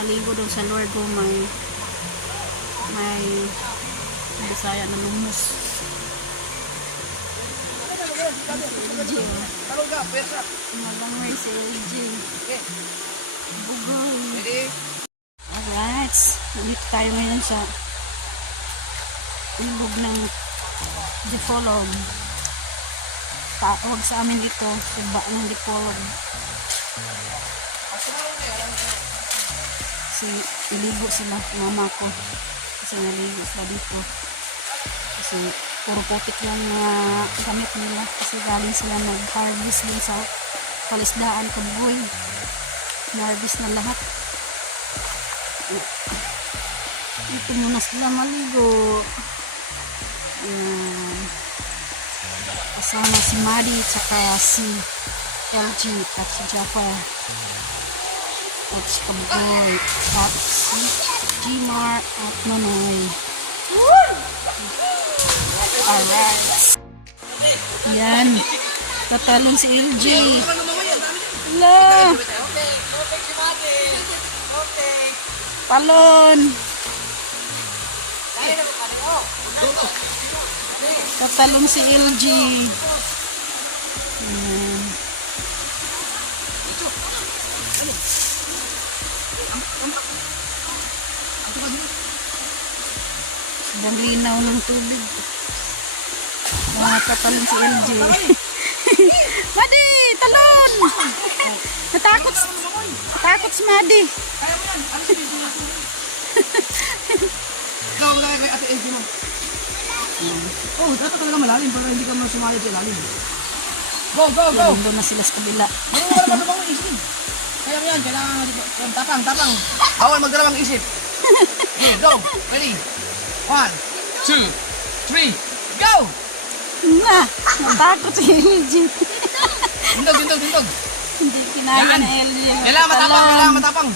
pinaligo doon sa Lord ko, may Bisaya na lumos. LG, malangay si LG. Bugoy. Alright, dito tayo ngayon sa ilog ng Dipolog. Tawag sa amin ito, suba ng Dipolog. Kasi iligo sila, mama ko. Kasi naligo sila dito. Kasi puro putik yung gamit nila. Kasi galing sila nag-harvest din sa palisdaan, kabugoy. Na-harvest na lahat. Ito muna sila maligo. Kasama si Madi tsaka si LG at si Jaffa at si Kabugoy at si Gmar at Nonoy. Alright, yan, tatalon si LG. Hello, talon. Tatalong si LG. Sobrang linaw ng tubig. Tatalong si LG. Madi, talon! Natakot si Madi. Ikaw wala kay Ate LG mo. Oh, dapat talaga malalim para hindi ka masumali sa ilalim. Go, go, go! Doon na sila sa kabila. Wala bang isip? Kaya mo yan, kailangan tapang. Bawal magdalawang isip. Okay, go! Ready? 1, 2, 3, go! Natakot si LG. Dindog. Hindi kinaya na LG. Kailangan matapang.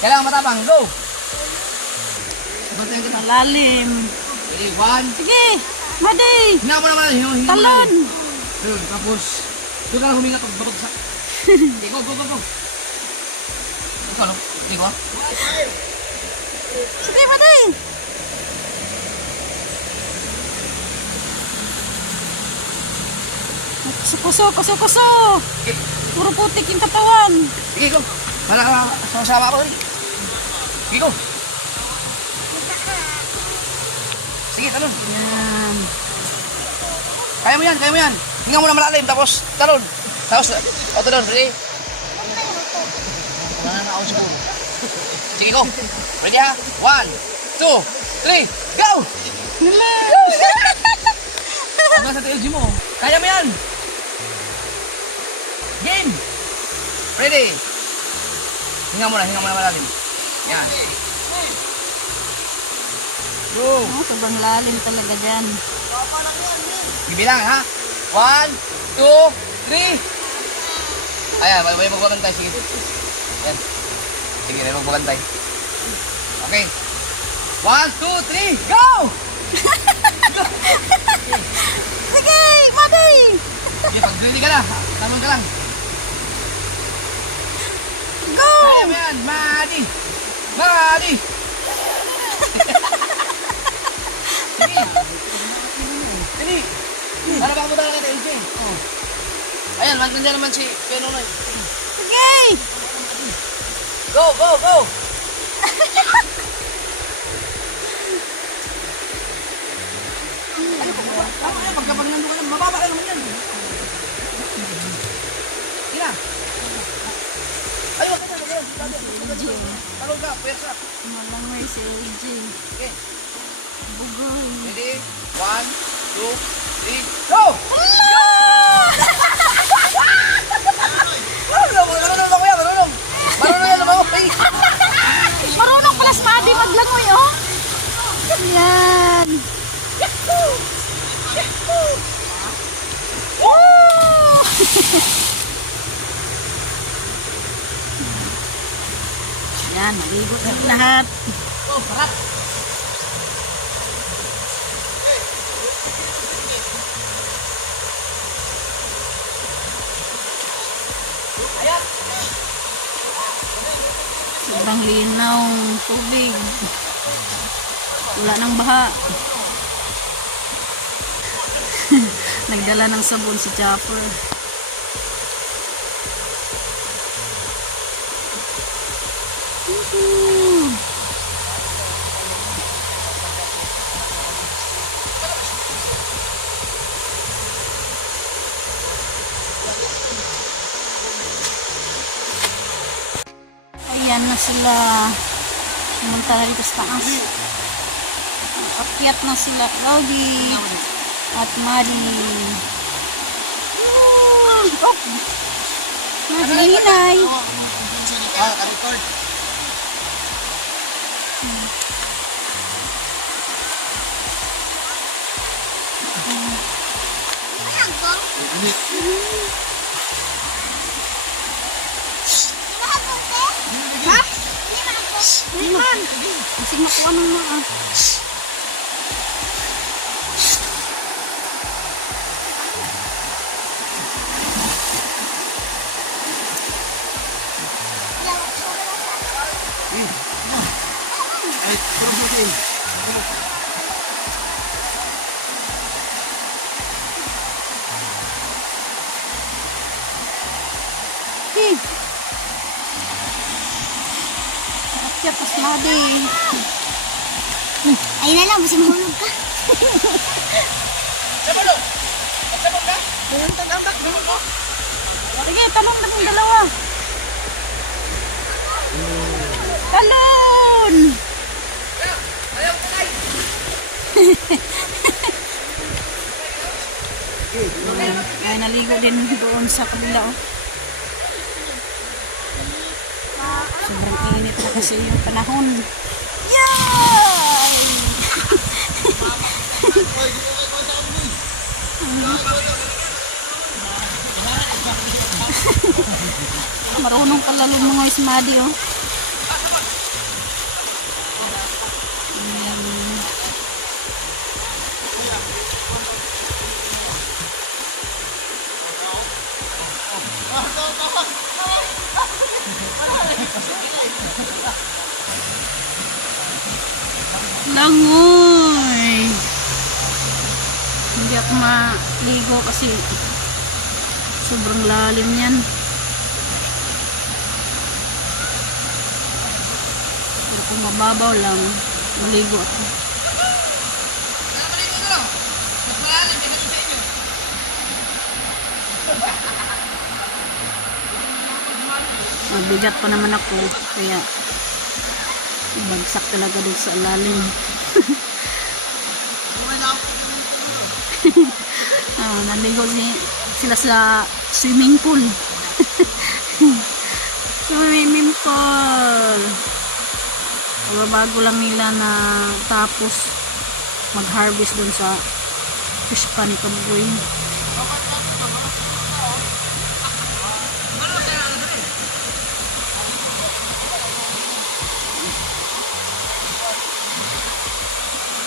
Kailangan matapang, go! Malalim. Ready, 1. Sige, Madi. Hinga mo naman, hinga. Talon. Yun, tapos, doon ka lang huminga pag babagsak. Okay, go. Ikaw, no? Okay, go. Sige, Madi. Kuso. Okay. Puro putik yung katawan. Sige, go. Sama ako rin. Sige, go. Sige, talon. Yan. Kaya mo yan. Hinga mo na malalim, tapos talon. Talon. Ready? Wala na ako siguro. Sige, go. Ready ha? 1, 2, 3, go! Hanggang sa TLG mo. Kaya mo yan. Game! Ready? Hinga mo na malalim. Yan. Go! Sobrang lalim talaga dyan. Bibilang ha? 1, 2, 3. Ayan, may magbabantay. Sige. Ayan. Sige, may magbabantay. Okay. 1, 2, 3, go! Sige, Madi! Sige, pag-ready ka na. Tamon ka lang. Go! Kaya mo yan, Madi! Sige. Para baka mo talaga kay LJ. Ayan, nandiyan naman si Penonoy. Sige! Go! Pagkapag nandun ka lang, mababa ka naman yan. Ina. Ayun, talong ka, pwersa. Malangay si LG. Okay. Bugoy. Ready? 1, 2, 3, go! Marunong yan naman ako. Marunong pala si Madi maglangoy, oh. Yan. Yan, maligo na lahat. Oh, sarap. Ayan. Sobrang linaw ng tubig. Wala nang baha. Nagdala ng sabon si Chopper. Ayan na sila. Pumunta na dito sa taas. Akyat na sila. Rowdy at Maddie. Oh! Naghihinay. Ka-record. Ha? Hindi man. Kasi makuha ng mga. Ay, kurang mo. Eh. Akyat pas Maddie. Ayun na lang, basta mahulog ka. Sabon lo. Sabon ka? Tangtak. Sige, talong na yung dalawa. Talon! Ayaw ko kay. Ay, naligo din doon sa kabila. Oh. Sobrang init na kasi yung panahon. Yay! Marunong pala lumungoy si Maddie, oh. Langoy! Hindi ako maligo kasi sobrang lalim yan. Pero kung mababaw lang, maligo ako. Mas malalim din sa inyo. Mabigat pa naman ako, kaya bagsak talaga doon sa lalim. Naligo sila sa swimming pool. Swimming pool. Bago lang nila na tapos mag-harvest doon sa fish pan ni Kabugoy.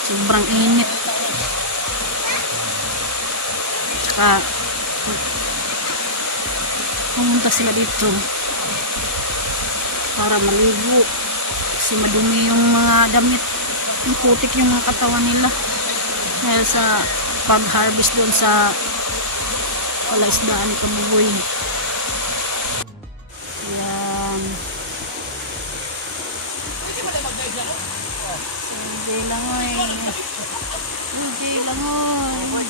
Sobrang init. Tsaka pumunta sila dito para maligo kasi madumi yung mga damit, yung putik yung mga katawan nila dahil sa pag-harvest doon sa palaisdaan ni Kabugoy. Yan. Hindi lang oy. Hindi lang oy.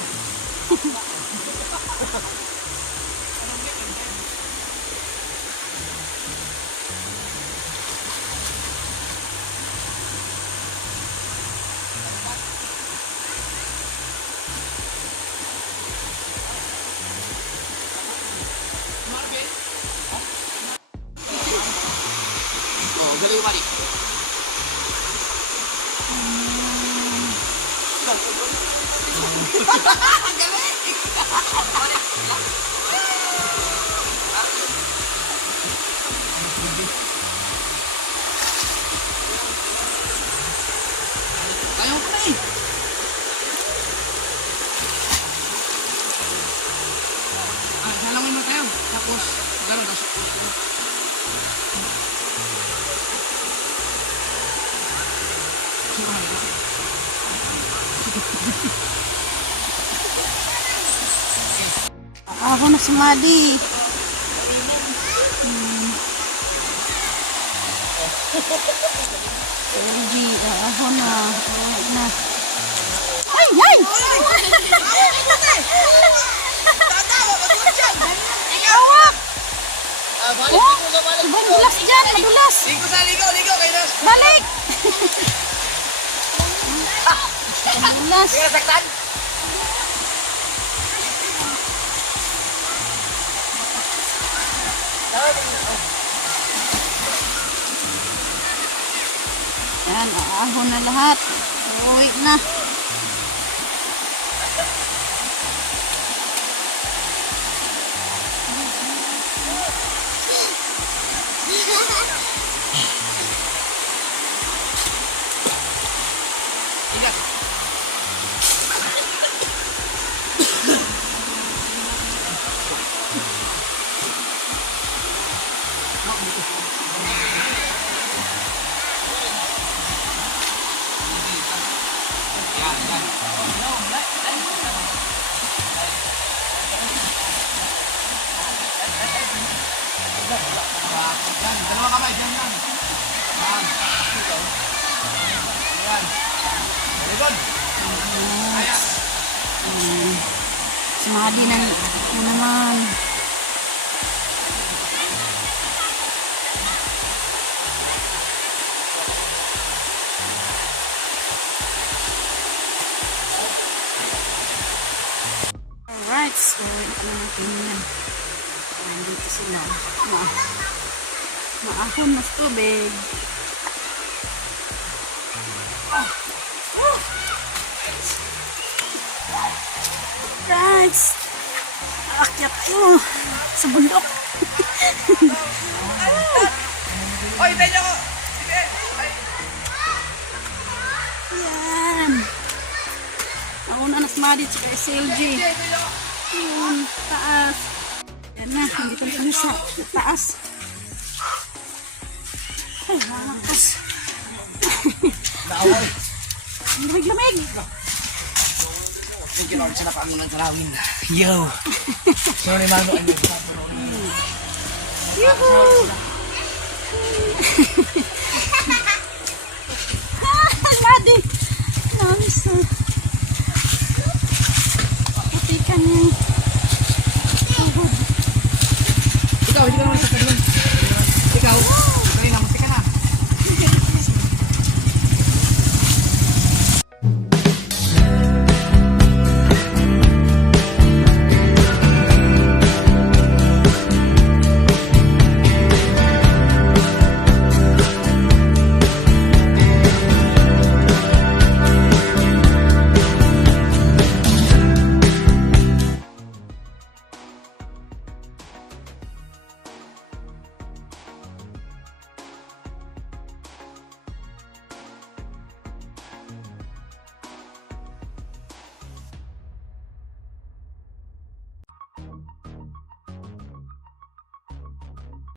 Oh, galing mali. Ayaw ko na eh. Salangin mo tayo. Tapos, magano, tapos. Ako na si Madi. LG, ako na. Alright na. Ay! Ay! Awak! Oh! Ibang dulas dyan, madulas. Ligo sa ligo, ligo kayo na. Balik! Madulas. Sige, saktan. Yan, aahon na lahat. Uwi na. Ingat. Yan, dalawa kamay, yan lang. Yan. Yan. Very good. Kaya. Si Madi na naman. Alright, so ito na natin yan. Nandito sila. Maahon na sa tubig. Right. Aakyat tayo sa bundok. Oy, medyo ko. Ay. Yan. Ako na nas Madi tsaka SLG. Yun, taas. Yan na, nandito kami sa taas. Ay, nakakos. Naaway. Lamig-lamig. Hindi ko siya napaangunan sa namin. Yo. Sorry, Mano. Yuhuu! Madi! Nice. Putikan yung tuhod. Ikaw, hindi ka naman sa